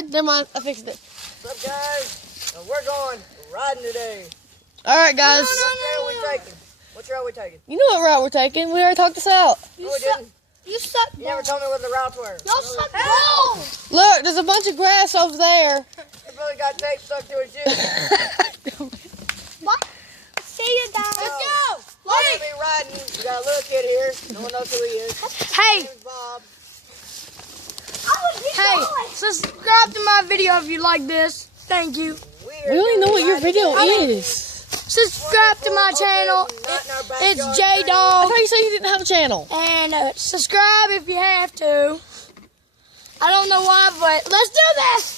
never mind. I fixed it. What's up, guys? We're going riding today. All right, guys. What trail are we taking? What trail are we taking? You know what route we're taking. We already talked this out. No, we didn't. You suck. You never told me what the routes were. Y'all suck balls. Look, there's a bunch of grass over there. You really got tape stuck to his shoe. What? See you guys. Let's go. We're going to be riding. We got a little kid here. No one knows who he is. Hey. His name's Bob. Hey, subscribe to my video if you like this. Thank you. We don't even know what your video is. Subscribe to my channel. It's I J-Dog. thought you said you didn't have a channel. And subscribe if you have to. I don't know why, but let's do this.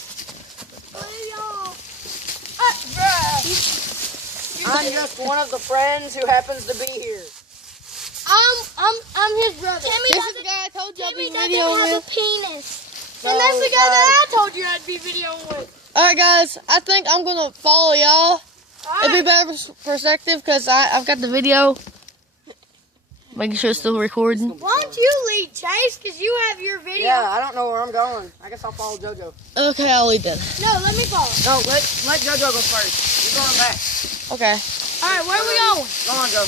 I'm just one of the friends who happens to be here. I'm his brother. This is the guy I told you I'd be Timmy videoing doesn't have with. a penis. And that's the guy that I told you I'd be videoing with. All right, guys. I think I'm gonna follow y'all. It'd be better perspective because I've got the video. Making sure it's still recording. Why don't you lead, Chase? Because you have your video. Yeah, I don't know where I'm going. I guess I'll follow JoJo. Okay, I'll lead then. No, let me follow. No, let JoJo go first. You're going back. Okay. All right, where are we going? Go on, Joe.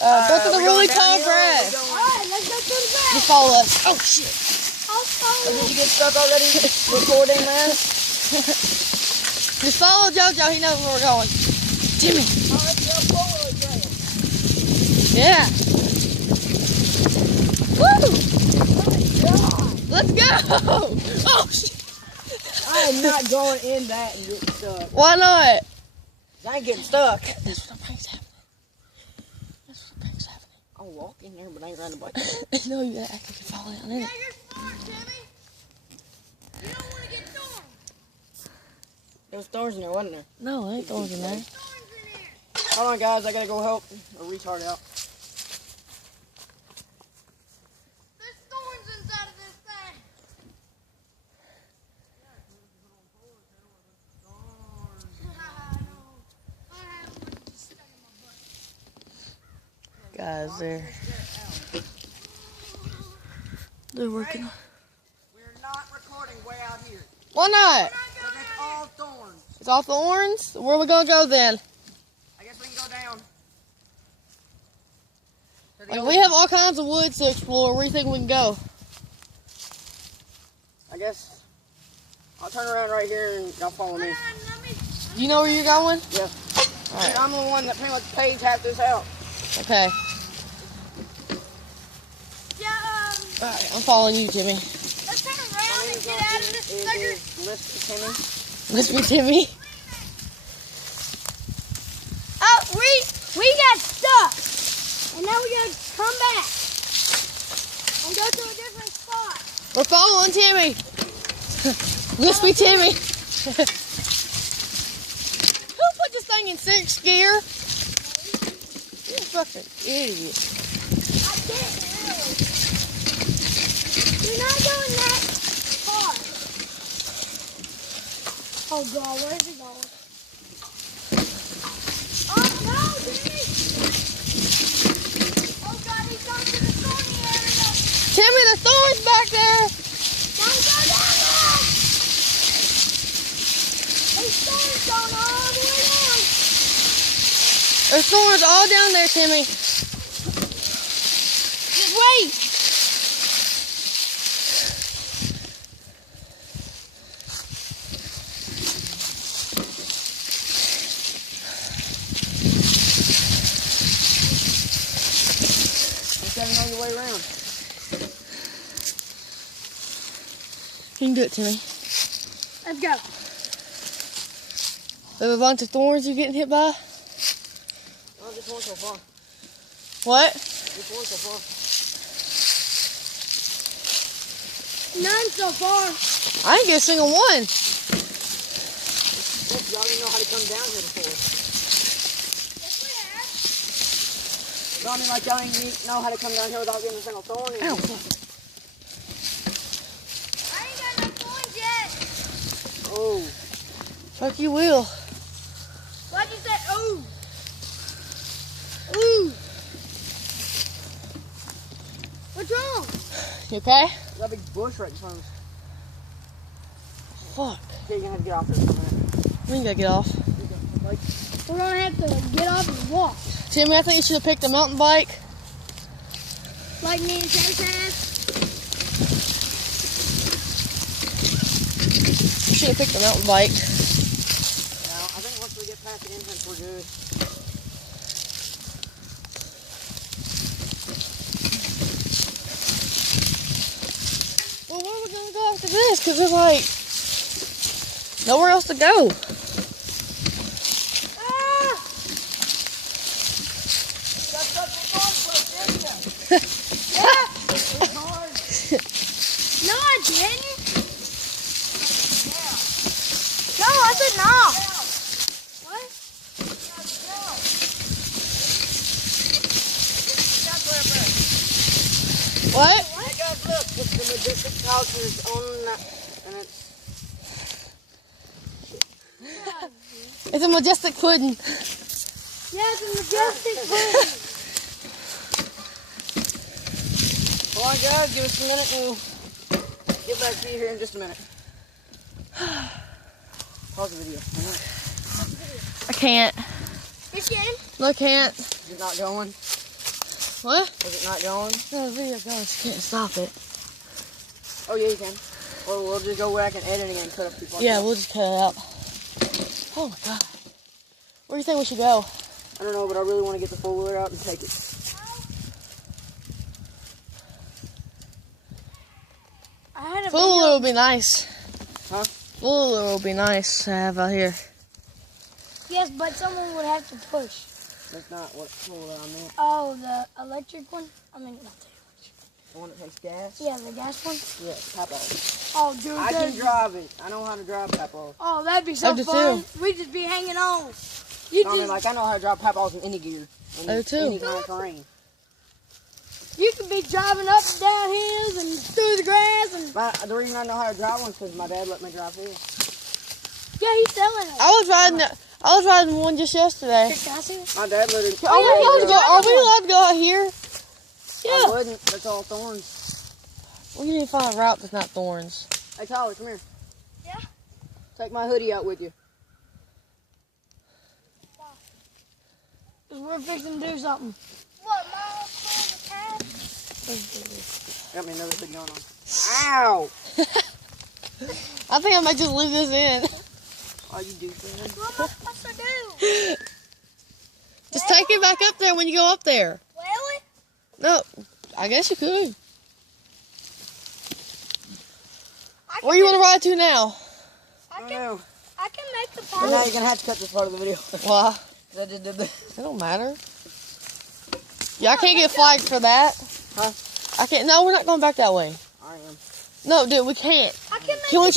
Go to the we really going tall downhill or we grass. going- All right, let's go to the Just back. follow us. Oh shit. I'll follow Did you get stuck already recording, man? Just follow JoJo. He knows where we're going. Jimmy. Yeah. Woo! Let's go! Oh shit! I am not going in that and getting stuck. Why not? I ain't getting stuck. That's what I'm happening. That's what I'm happening. I'll walk in there, but I ain't riding the bike. No, you gotta act like you fall down in it. You're smart, Timmy. You don't want to get thorns. There was thorns in there, wasn't there? No, there ain't thorns in there. Thorns in here. Hold on, guys. I gotta go help a retard out. There's thorns inside of this thing. Guys, they're working. We're not recording way out here. Why not? Because it's all thorns. It's all thorns? Where are we gonna go then? I guess we can go down. To the Like, other- we have all kinds of woods to explore. Where do you think we can go? I guess I'll turn around right here and y'all follow me. You know where you're going? Yeah. Alright. I'm the one that pretty much pays half this out. Okay. Yeah, Alright, I'm following you, Jimmy. let's turn around and get out of this sucker. Lispy Timmy. Let's be Timmy. Oh, we got stuck. And now we gotta come back. And go to a different spot. We're following Timmy. Let's be Timmy. Who put this thing in 6th gear? You're a fucking idiot. I didn't really. You're not going that far. Oh God, where's it going? Oh no, Jimmy! Oh God, he's going to the thorny area. Timmy, the thorns back there. Don't go down there! These thorns going all the way down. There's thorns all down there, Timmy. Just wait. You gotta know your way around. You can do it, Timmy. Let's go. There's a bunch of thorns you're getting hit by. Oh, just one so far. What? Just one so far. None so far. I didn't get a single one. Look, y'all didn't know how to come down here before. Yes, we have. No, I mean, like, y'all ain't know how to come down here without getting a single thorn. Ow. I ain't got no thorns yet. Oh. Fuck you will. Why'd you say ooh? Ooh. What's wrong? You okay? There's a big bush right in front of us. fuck. Okay, you're gonna have to get off this in a minute. We ain't gotta get off. Like, We're gonna have to get off and walk. Timmy, I think you should have picked a mountain bike. Like me and Chase have. You should have picked a mountain bike. now, I think once we get past the entrance, we're good. Well, where are we gonna go after this? Because there's like nowhere else to go. No, I didn't. No, I said no. What? What? Hey guys, look, it's the Majestic Culture's own, and it's It's a majestic pudding. Yeah, it's a majestic pudding. Hold on, guys, give us a minute and we'll get back to you here in just a minute. Pause the video. I can't. You can. No, I can't. Is it not going? What? Is it not going? No, the video goes. You can't stop it. Oh yeah, you can. Or we'll just go back and edit and cut up people. Yeah, we'll just cut it out. Oh my god. Where do you think we should go? I don't know, but I really want to get the four-wheeler out and take it. I had a Full video. would be nice. Huh? Full would be nice to have out here. Yes, but someone would have to push. That's not what four-wheeler I meant. Oh, the electric one? I mean, not the The one that takes gas? Yeah, the gas one? Yeah, Papaw. Oh, dude. I can drive it. I know how to drive Papaw. Oh, that'd be so I do fun. We'd just be hanging on. You I mean, like, I know how to drive Papaws in any gear. I do too. Any kind of terrain. You could be driving up and down hills and through the grass and The reason I know how to drive one is because my dad let me drive his. yeah, he's selling it. I was riding one just yesterday. Can I see it? My dad let it. Are we allowed to go? Are we allowed to go out here? I wouldn't. That's all thorns. We need to find a route that's not thorns. Hey, Tyler, come here. Yeah? Take my hoodie out with you. Because we're fixing to do something. What, Mom? The cat? Got me another hoodie going on. Ow! I think I might just leave this in. Oh, you do things. What am I supposed to do? Just take it back up there when you go up there. Really? No, I guess you could. I Where you want to ride to now? I Oh, can, no. I can make the But now path. you're going to have to cut this part of the video. Why? 'Cause I just did this. It don't matter. Yeah, I can't get flagged for that. Huh? I can't. No, we're not going back that way. I am. No, dude, we can't. I can make Can we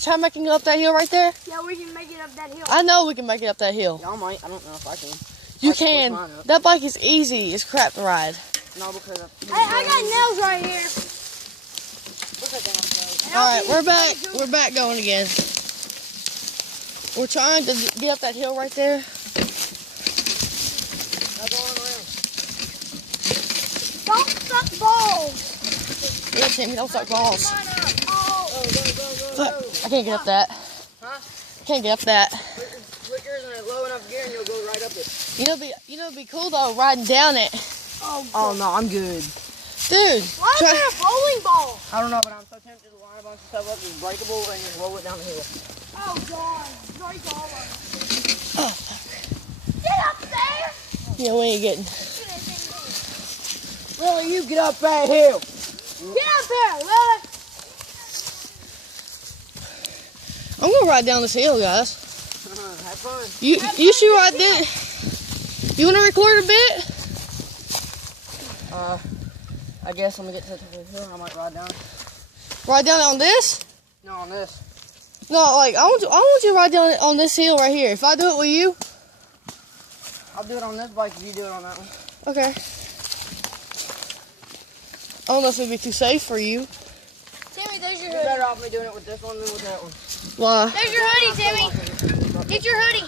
try making it up that hill right there? Yeah, we can make it up that hill. I know we can make it up that hill. Y'all might. I don't know if I can. You I can push can. mine up. That bike is easy. It's crap to ride. No, because I got nails right here. What's that thing on the road? And All I'll right, be- we're back. We're back going again. We're trying to get up that hill right there. Now go on around. Don't suck balls. Yeah, Timmy, don't suck balls. Oh, Go, go, go, go, Fuck, go. I can't get up that. Huh? Can't get up that. Put yours in a low enough gear and you'll go right up it. It'd be cool though, riding down it. Oh, no, I'm good. Dude, why is there a bowling ball? I don't know, but I'm so tempted to line a bunch of stuff up that's breakable and just roll it down the hill. Oh, God. Break all of it. oh, Get up there. yeah, we ain't getting. Willie, you get up that hill. Get up there, Lily. I'm gonna ride down this hill, guys. Have fun. You should ride this. You wanna record a bit? I guess when we get to the top of the hill, I might ride down. Ride down on this? No, on this. No, like I want you to ride down on this hill right here. If I do it with you, I'll do it on this bike if you do it on that one. okay. I don't know if it'd be too safe for you. Timmy, there's your You're hoodie. better off me doing it with this one than with that one. Why? There's your hoodie, Timmy. Get your hoodie.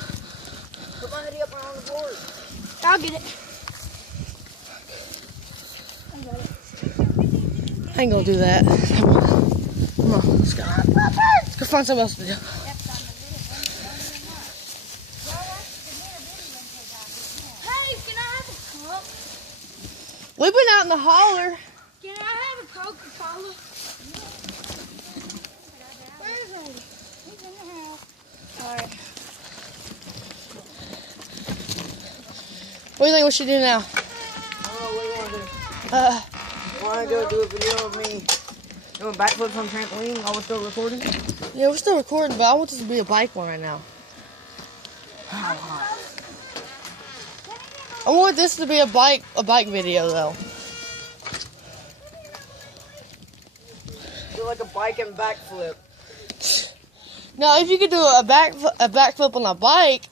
Put my hoodie up on the board. I'll get it. I got it. I ain't gonna do that. Come on, let's go. Let's Go find something else to do. Hey, can I have a cup? We've been out in the holler. Can I have a Coca-Cola? Where is he? He's in the house. Alright. What do you think we should do now? I don't know what you want to do. Want to go do a video of me doing backflips on trampoline while we're still recording? Yeah, we're still recording, but I want this to be a bike one right now. I want this to be a bike video though. Do like a bike and backflip. Now, if you could do a backflip on a bike,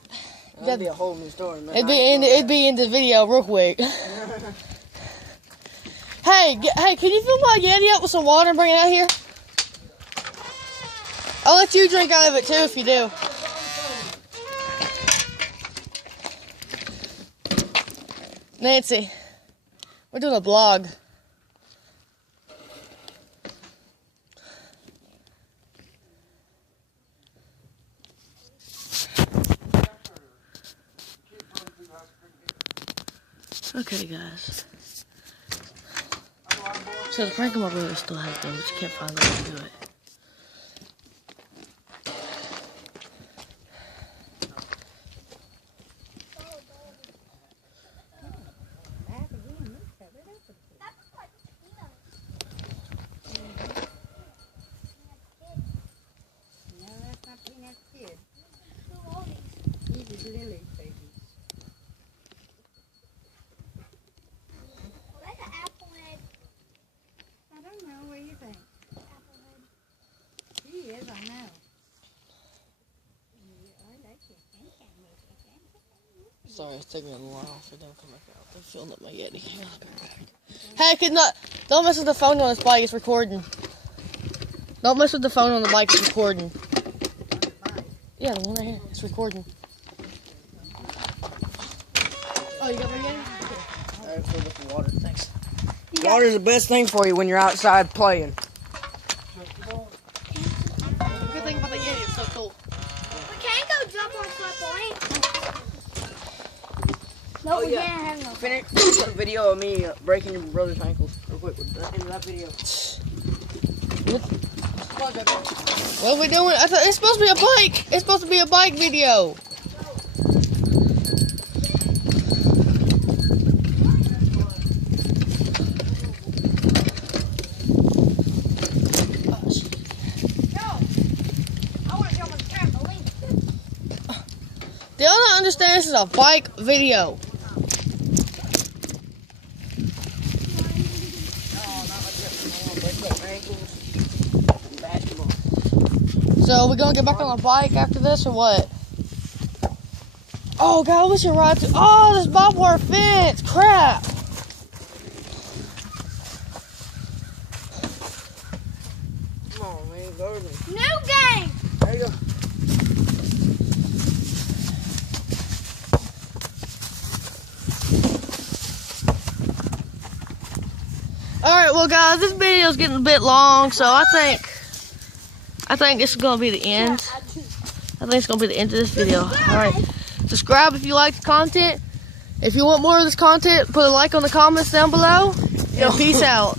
That'd be a whole new story, man. it'd be in the video real quick. Hey, can you fill my Yeti up with some water and bring it out here? I'll let you drink out of it too if you do. Nancy, we're doing a vlog. Okay, guys. So the prank on my brother still has them, but you can't find a way to do it. Sorry, it's taking me a while for them to come back out. They're filling up my Yeti. I'll be right back. Hey, don't mess with the phone on this bike. It's recording. Don't mess with the phone on the bike. It's recording. Yeah, the one right here. It's recording. Oh, you got my Yeti? Alright, fill up the water. Thanks. Water's the best thing for you when you're outside playing. The good thing about the Yeti, it's so cool. We can't go jump on trampoline. No, Oh, we yeah. can't have no. Finish a video of me breaking your brother's ankles real quick with the end of that video. What are we doing? I thought it's supposed to be a bike. It's supposed to be a bike video. Do y'all not understand this is a bike video? So we gonna get back on the bike after this or what? Oh God, we should ride to. Oh, this barbed wire fence! Crap! Come on, man, go to me. New game. There you go. All right, well guys, this video's getting a bit long, so I think this is gonna be the end. I think it's gonna be the end of this video. All right, subscribe if you like the content. If you want more of this content, put a like on the comments down below. And peace out.